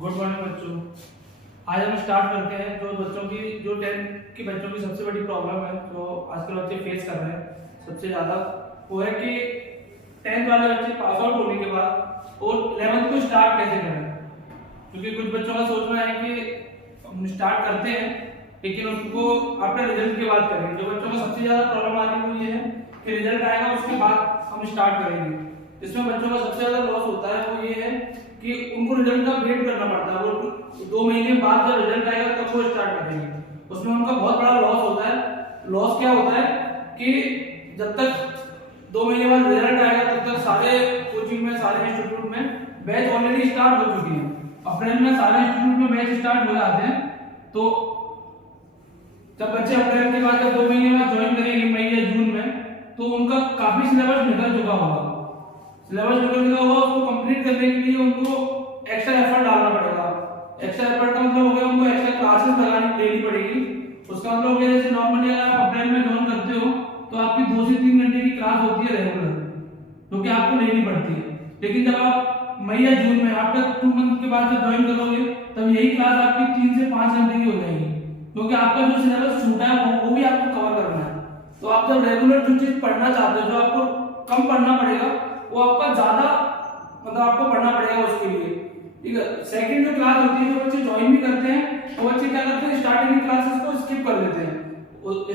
Good morning बच्चों। आज हम स्टार्ट करते हैं जो 10th की बच्चों की सबसे बड़ी प्रॉब्लम है जो आजकल बच्चे फेस कर रहे हैं सबसे ज़्यादा, वो है कि 10th वाले बच्चे पास आउट होने के बाद वो 11th को स्टार्ट कैसे करें। क्योंकि कुछ बच्चों का सोच में है कि हम स्टार्ट करते हैं लेकिन उसको आफ्टर रिजल्ट के बाद करेंगे। जो बच्चों को सबसे ज़्यादा प्रॉब्लम आ रही है वो ये है कि रिजल्ट आएगा उसके बाद हम स्टार्ट करेंगे। इसमें बच्चों का सबसे ज़्यादा लॉस होता है वो ये है कि उनको रिजल्ट का वेट करना पड़ता है। वो 2 महीने बाद जब रिजल्ट आएगा तब वो स्टार्ट करेंगे। उसमें उनका बहुत बड़ा लॉस होता है। लॉस क्या होता है कि जब तक 2 महीने बाद रिजल्ट आएगा तब तक सारे कोचिंग में, सारे इंस्टीट्यूट में बैच ऑलरेडी स्टार्ट हो चुकी है। अप्रैल में सारे इंस्टीट्यूट में बैच स्टार्ट हो जाते हैं। तो जब बच्चे अप्रैल के बाद 2 महीने बाद ज्वाइन करेंगे मई या जून में, तो उनका काफी सिलेबस निकल चुका होगा। उसको कंप्लीट करने के लिए उनको एक्स्ट्रा एफर्ट डालना पड़ेगा। एक्स्ट्रा एफर्ट का मतलब हो गया उनको एक्स्ट्रा क्लासेस लगानी लेनी पड़ेगी। उसका मतलब हो गया जैसे नॉर्मली अगर आप अप्रैल में ज्वाइन करते हो तो आपकी 2 से 3 घंटे की क्लास होती है रेगुलर, जो कि आपको लेनी पड़ती है। लेकिन जब आप मई या जून में आफ्टर 2 मंथ के बाद जब ज्वाइन करोगे तब यही क्लास आपकी 3 से 5 घंटे की हो जाएगी, क्योंकि आपका जो सिलेबस छूटा है वो भी आपको कवर करना है। तो आप जब रेगुलर जो चीज पढ़ना चाहते हो, जो आपको कम पढ़ना पड़ेगा वो आपका ज्यादा मतलब आपको पढ़ना पड़ेगा उसके लिए। ठीक है, सेकंड जो क्लास होती है जो बच्चे ज्वाइन भी करते हैं वो बच्चे क्या करते हैं स्टार्टिंग की क्लासेस को स्किप कर देते हैं।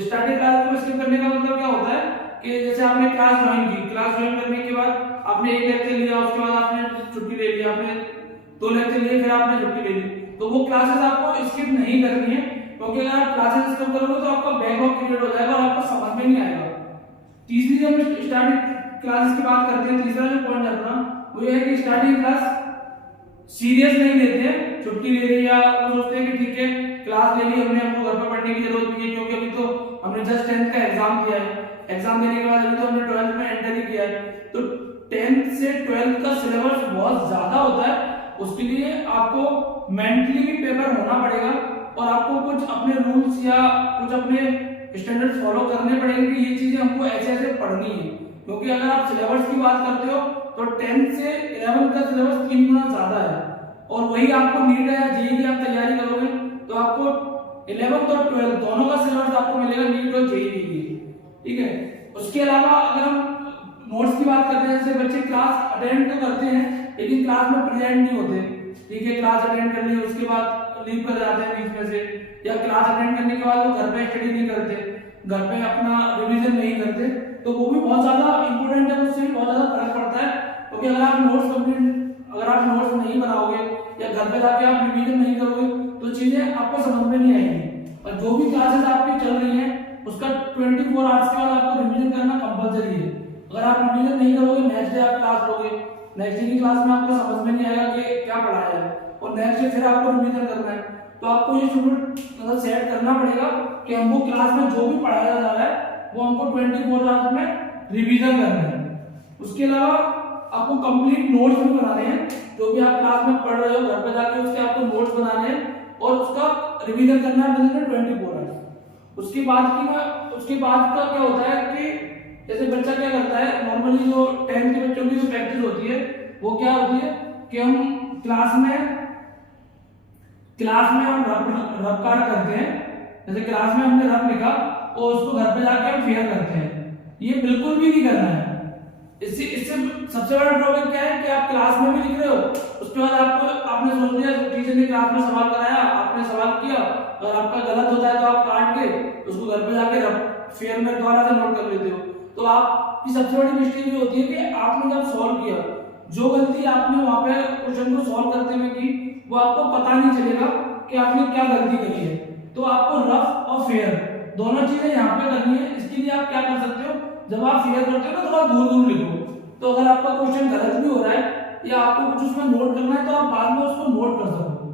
स्टार्टिंग क्लास को स्किप करने का मतलब क्या होता है कि जैसे आपने क्लास ज्वाइन की, क्लास ज्वाइन करने के बाद आपने एक लेक्चर लिया, उसके बाद आपने छुट्टी ले ली, आपने 2 लेक्चर लिए, फिर आपने छुट्टी ले ली, तो वो क्लासेस आपको स्किप नहीं करनी है। क्योंकि अगर आप क्लासेस स्किप करोगे तो आपका बैकलॉग क्रिएट हो जाएगा और आपको समझ में नहीं आएगा। तीसरी जब स्टार्टिंग क्लासेस की बात करते हैं, तीसरा जो पॉइंट अपना वो ये है कि स्टार्टिंग क्लास सीरियस नहीं लेते हैं। छुट्टी ले ली या वो सोचते हैं कि ठीक है क्लास ले ली हमने, हमको घर पर पढ़ने की जरूरत नहीं है क्योंकि अभी तो हमने जस्ट 10th का एग्जाम दिया है, एग्जाम देने के बाद अभी तो हमने 12th में एंटर ही किया है। तो 10th से 12th का सिलेबस बहुत ज्यादा होता है। उसके लिए आपको मेंटली भी पेपर होना पड़ेगा और आपको कुछ अपने रूल्स या कुछ अपने स्टैंडर्ड्स फॉलो करने पड़ेंगे कि ये चीजें हमको ऐसे ऐसे पढ़नी है। क्योंकि अगर आप सिलेबस की बात करते हो तो 10th से 11th का सिलेबस 3 गुना ज्यादा है, और वही आपको नीट या जेईई की आप तैयारी करोगे तो आपको 11th और 12th दोनों का सिलेबस आपको मिलेगा नीट और जेईई की। ठीक है, उसके अलावा अगर हम नोट्स की बात करते हैं, जैसे बच्चे क्लास अटेंड तो करते हैं लेकिन क्लास में प्रेजेंट नहीं होते। ठीक है, क्लास अटेंड कर ली उसके बाद लीव कर जाते हैं बीच में से, या क्लास अटेंड करने के बाद वो घर पे स्टडी नहीं करते, घर पे अपना रिवीजन नहीं करते, तो वो भी बहुत ज्यादा इंपॉर्टेंट है। उससे भी बहुत ज्यादा फर्क पड़ता है। क्योंकि अगर आप नोट्स नहीं बनाओगे या घर पे जाके आप रिवीजन नहीं करोगे तो चीजें आपको समझ में नहीं आएंगी। और जो भी क्लासेस आपकी चल रही हैं उसका 24 आवर्स के बाद आपको रिवीजन करना कंपलसरी है। अगर आप रिवीजन नहीं करोगे नेक्स्ट डे आप क्लास लोगे, नेक्स्ट डे की क्लास में आपको समझ में नहीं आएगा कि क्या पढ़ाया है, और नेक्स्ट डे फिर आपको रिवीजन करना है। तो आपको ये शेड्यूल मतलब सेट करना पड़ेगा कि हमको क्लास में जो भी पढ़ाया जा रहा है वो हमको 24 आवर्स में रिवीजन करना है। उसके अलावा आपको कंप्लीट नोट्स भी बनाने हैं। जो भी आप क्लास में पढ़ रहे हो घर पे जाके उसके आपको नोट्स बनाने हैं और उसका रिवीजन करना है विदिन 24 आवर्स। उसके बाद का क्या होता है कि जैसे बच्चा क्या करता है, नॉर्मली जो 10th के बच्चों की जो प्रैक्टिस होती है वो क्या होती है कि हम क्लास में हम रफ कार्ड करते हैं। जैसे क्लास में हमने रफ लिखा और उसको घर पे जाके हम फेयर करते हैं। ये बिल्कुल भी नहीं करना है। इससे सबसे बड़ा ड्रॉबैक क्या है कि आप क्लास में भी लिख रहे हो, उसके बाद आपने सोच लिया टीचर ने क्लास में सवाल कराया, आपने सवाल किया, और आपका गलत होता है तो आप काट के उसको घर पे जाके फेयर में दोबारा से नोट कर लेते हो। तो आपकी सबसे बड़ी मिस्टेक ये होती है कि आपने जब सॉल्व किया, जो गलती आपने वहां पे क्वेश्चन को सॉल्व करते में की वो आपको पता नहीं चलेगा कि आपने क्या गलती करी है। तो आपको रफ और फेयर दोनों चीजें यहाँ पे करनी है। इसके लिए आप क्या कर सकते हो, जब आप फेयर करते हो ना थोड़ा दूर दूर लिखो। तो अगर आपका क्वेश्चन गलत भी हो रहा है या आपको कुछ उसमें नोट करना है तो आप बाद में उसको नोट कर सको।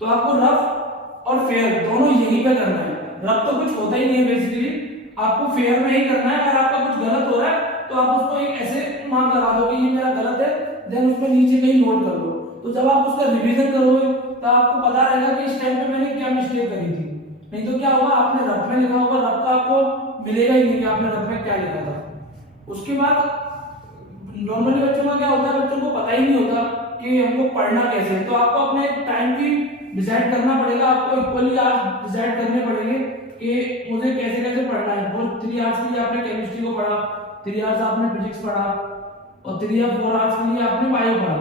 तो आपको रफ और फेयर दोनों यहीं पे करना है। रफ तो कुछ होता ही नहीं है बेसिकली, आपको फेयर में ही करना है। अगर आपका कुछ गलत हो रहा है तो आप उसको एक ऐसे मार्क लगा दो कि ये मेरा गलत है, देन उसमें नीचे कहीं नोट कर लो। तो जब आप उसका रिवीजन करोगे तो आपको पता रहेगा कि इस टाइम पे मैंने क्या मिस्टेक करी थी। नहीं तो क्या होगा, आपने रफ में लिखा होगा, रफ का आपको मिलेगा ही नहीं कि आपने रफ में क्या लिखा था। उसके बाद नॉर्मली बच्चों का क्या होता है, बच्चों को पता ही नहीं होता कि हमको पढ़ना कैसे है, तो आपको अपने टाइम की डिसाइड करना पड़ेगा। आपको इक्वली आवर्स डिसाइड करने पड़ेंगे कि मुझे कैसे कैसे पढ़ना है। वो 3 आवर्स के लिए आपने केमिस्ट्री को पढ़ा, 3 आवर्स आपने फिजिक्स पढ़ा, और 3 या 4 आवर्स के लिए आपने बायो पढ़ा।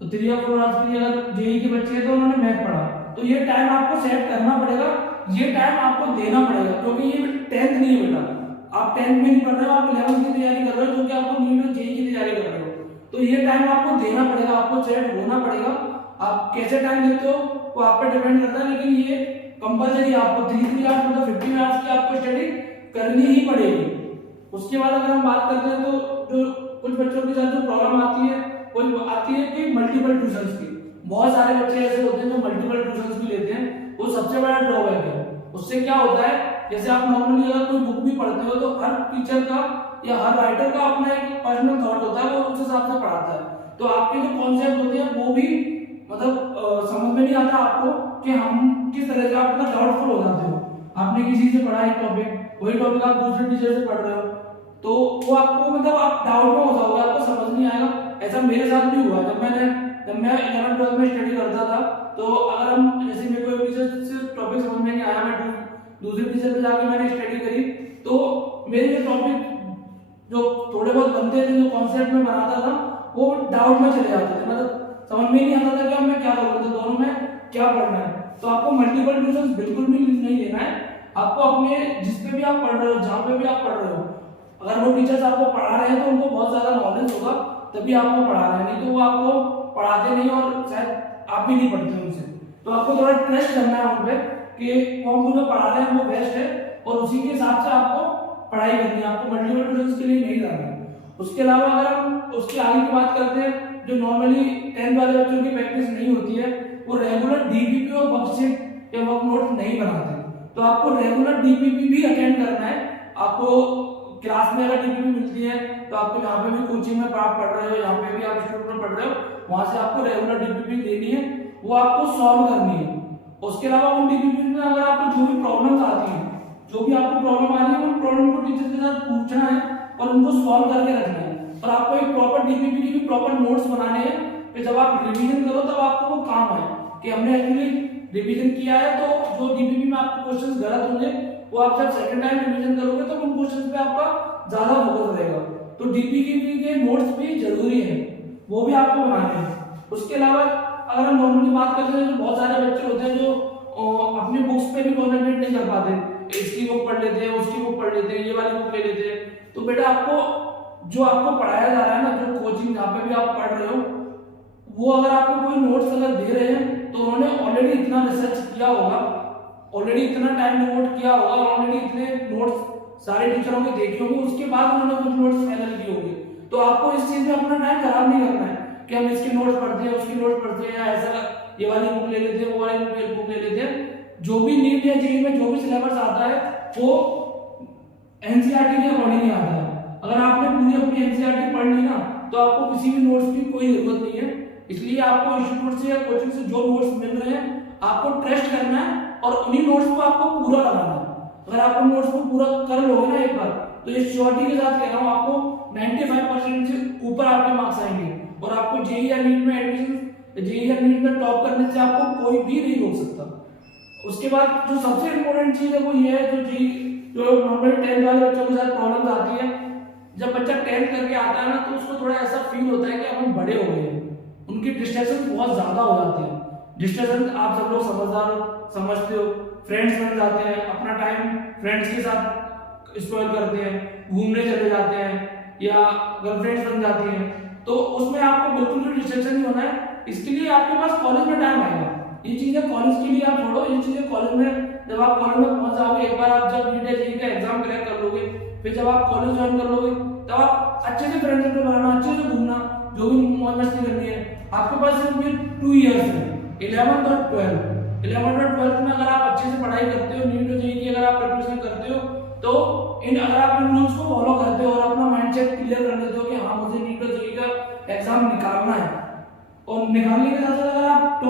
तो 3 या 4 आवर्स के लिए अगर जेई के बच्चे हैं तो उन्होंने मैथ पढ़ा। तो ये टाइम आपको सेट करना पड़ेगा, ये टाइम आपको देना पड़ेगा, क्योंकि ये 10th नहीं है बेटा। आप 10th में नहीं पढ़ रहे हो, आप 11th की तैयारी कर रहे हो, जो कि आपको नीट और जेई की तैयारी कर रहे हो। तो ये टाइम आपको देना पड़ेगा, आपको सेट होना पड़ेगा। आप कैसे टाइम देते हो वो आप पे डिपेंड करता है, लेकिन ये कंपलसरी आपको 3 आवर्स मतलब 15 आवर्स की आपको स्टडी करनी ही पड़ेगी। उसके बाद अगर हम बात करते हैं तो जो कुछ बच्चों के साथ जो प्रॉब्लम आती है वो आती है कि मल्टीपल ट्यूशंस की। बहुत सारे बच्चे ऐसे होते हैं जो मल्टीपल ट्यूशंस भी लेते हैं, वो सबसे बड़ा ड्रॉबैक है। उससे क्या होता है, जैसे आप नॉर्मली अगर कोई बुक भी पढ़ते हो तो हर टीचर का या हर राइटर का अपना एक पर्सनल थॉट होता है, वो उस हिसाब से पढ़ाता है। तो आपके जो कॉन्सेप्ट होते हैं वो भी मतलब समझ में नहीं आता आपको कि हम किस तरह से आप डाउटफुल हो जाते हो। आपने किसी से पढ़ा एक टॉपिक, वही टॉपिक आप दूसरे टीचर से पढ़ रहे हो, तो वो आपको मतलब आप डाउट में हो जाओगे, आपको समझ नहीं आएगा। ऐसा मेरे साथ भी हुआ जब मैं 11th-12th में स्टडी करता था। तो अगर हम जैसे मेरे को टीचर से टॉपिक समझ में नहीं आया, मैं दूसरे टीचर पे जाके मैंने स्टडी करी, तो मेरे जो टॉपिक जो थोड़े बहुत बनते थे, जो कॉन्सेप्ट में बनाता था, वो डाउट में चले जाते थे, मतलब समझ में नहीं आता था कि अब मैं क्या करूँ, तो दोनों में क्या पढ़ना है। तो आपको मल्टीपल ट्यूशंस बिल्कुल भी नहीं लेना है। आपको अपने जिस पे भी आप पढ़ रहे हो, जहाँ पे भी आप पढ़ रहे हो, अगर वो टीचर्स आपको पढ़ा रहे हैं तो उनको बहुत ज्यादा नॉलेज होगा, तभी आपको पढ़ा रहे हैं, नहीं तो वो आपको पढ़ाते नहीं और शायद आप भी नहीं पढ़ते उनसे। तो आपको थोड़ा ट्रस्ट करना है उन पे कि वो हमको जो पढ़ा रहे हैं वो बेस्ट है, और उसी के हिसाब से आपको पढ़ाई करनी है। आपको मल्टीपल ट्यूशंस के लिए नहीं जाना है। उसके अलावा अगर हम उसके आगे की बात करते हैं, जो नॉर्मली 10th वाले बच्चों की प्रैक्टिस नहीं होती है, वो रेगुलर डीपीपी और वर्कशीट या वर्क नोट नहीं बनाते। तो आपको रेगुलर डीपीपी भी अटेंड करना है। आपको क्लास में अगर डीपीपी मिलती है तो आपको जहाँ पे भी कोचिंग में आप पढ़ रहे हो, यहाँ पे भी आप इंस्टीट्यूट में पढ़ रहे हो, वहां से आपको रेगुलर डीपीपी देनी है, वो आपको सॉल्व करनी है। उसके अलावा उन डीपीपी में अगर आपको जो भी प्रॉब्लम्स आती हैं, जो भी आपको प्रॉब्लम आ रही है, उन प्रॉब्लम को टीचर के साथ पूछना है और उनको सॉल्व करके रखना है। और आपको एक प्रॉपर डीपीपी की भी प्रॉपर नोट्स बनाने हैं कि जब आप रिवीजन करो तब आपको वो काम आए कि हमने एक्चुअली रिवीजन किया है। तो जो डीपीपी में आपके क्वेश्चंस गलत होंगे, वो आप जब सेकंड टाइम रिवीजन करोगे तो उन क्वेश्चंस पे आपका ज्यादा फोकस रहेगा। तो डीपीपी के नोट्स भी जरूरी है, वो भी आपको बनाने हैं। उसके अलावा अगर हम नॉर्मली बात करते हैं तो बहुत सारे बच्चे होते हैं जो अपनी बुक्स पे भी कॉन्सेंट्रेट नहीं कर पाते, इसकी बुक पढ़ लेते हैं, उसकी बुक पढ़ लेते हैं, ये वाली बुक ले लेते हैं। तो बेटा आपको जो आपको पढ़ाया जा रहा है ना, जो कोचिंग जहाँ पे भी आप पढ़ रहे हो, वो अगर आपको कोई नोट्स अगर दे रहे हैं तो उन्होंने ऑलरेडी इतना रिसर्च किया होगा, ऑलरेडी इतना टाइम डिवोट किया होगा, और ऑलरेडी इतने नोट्स सारे टीचरों के देखे होंगे, उसके बाद उन्होंने कुछ नोट्स फाइनल किए होंगे। तो आपको इस चीज में अपना टाइम खराब नहीं करना है कि हम इसके नोट्स पढ़ते हैं, उसकी नोट्स पढ़ते हैं, या ऐसा ये वाली बुक ले लेते हैं, वो वाली बुक ले लेते हैं। जो भी नीट या जेईई में जो भी सिलेबस आता है वो एनसीईआरटी के अकॉर्डिंग ही आता है। अगर आपने पूरी अपनी एनसीईआरटी पढ़ ली ना, तो आपको किसी भी नोट्स की कोई जरूरत नहीं है। इसलिए आपको इंस्टीट्यूट से या कोचिंग से जो नोट्स मिल रहे हैं, आपको ट्रस्ट करना है और उन्हीं नोट्स को आपको पूरा कराना है। अगर आप उन नोट्स को पूरा कर लोगे ना एक बार, तो इस श्योरिटी के साथ कह रहा हूँ, आपको 95% से ऊपर आपके मार्क्स आएंगे, और आपको जेईई या नीट में एडमिशन, जेईई या नीट में टॉप करने से आपको कोई भी नहीं रोक सकता। उसके बाद जो सबसे इंपॉर्टेंट चीज है वो ये है, जो नॉर्मल 10th वाले बच्चों के साथ प्रॉब्लम्स आती है, जब बच्चा 10th करके आता है ना, तो उसको थोड़ा ऐसा फील होता है कि हम बड़े हो गए हैं, उनकी डिस्ट्रैक्शन बहुत ज्यादा हो जाती है। डिस्ट्रैक्शन आप सब लोग समझते हो, फ्रेंड्स बन जाते हैं, अपना टाइम फ्रेंड्स के साथ स्पेंड करते हैं, घूमने चले जाते हैं, या गर्लफ्रेंड्स बन जाती हैं, तो उसमें आपको बिल्कुल भी डिस्ट्रैक्शन नहीं होना है। इसके लिए आपके पास कॉलेज में टाइम आएगा। ये चीजें कॉलेज के लिए आप छोड़ो, ये चीजें कॉलेज में जब आप कॉलेज में पहुंच जाओगे, एक बार आप जब नीट या जेईई का एग्जाम क्रैक कर लोगे, फिर जब आप कॉलेज ज्वाइन कर लोगे, तब आप अच्छे से फ्रेंड सर्कल बनाना, अच्छे से घूमना, जो भी मौज मस्ती करनी है, आपके पास सिर्फ 2 इयर्स है, 11th और 12th। 11th और 12th में अगर आप अच्छे से पढ़ाई करते हो, नीट और जेईई की अगर आप प्रिपरेशन करते हो, तो अगर आप इन रूल्स को फॉलो करते हो और अपना माइंडसेट क्लियर कर लेते हो कि हाँ मुझे नीट और जेईई का एग्जाम निकालना है, और निकालने के साथ साथ अगर आप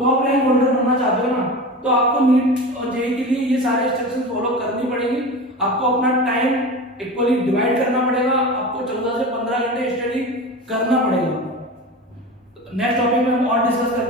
टॉप रैंक होल्डर बनना चाहते हो ना, तो आपको नीट और जेईई के लिए ये सारे इंस्ट्रक्शन फॉलो करनी पड़ेगी। आपको अपना टाइम इक्वली डिवाइड करना पड़ेगा, आपको 14 से 15 घंटे स्टडी करना पड़ेगा। नेक्स्ट टॉपिक में हम और डिस्कस करते हैं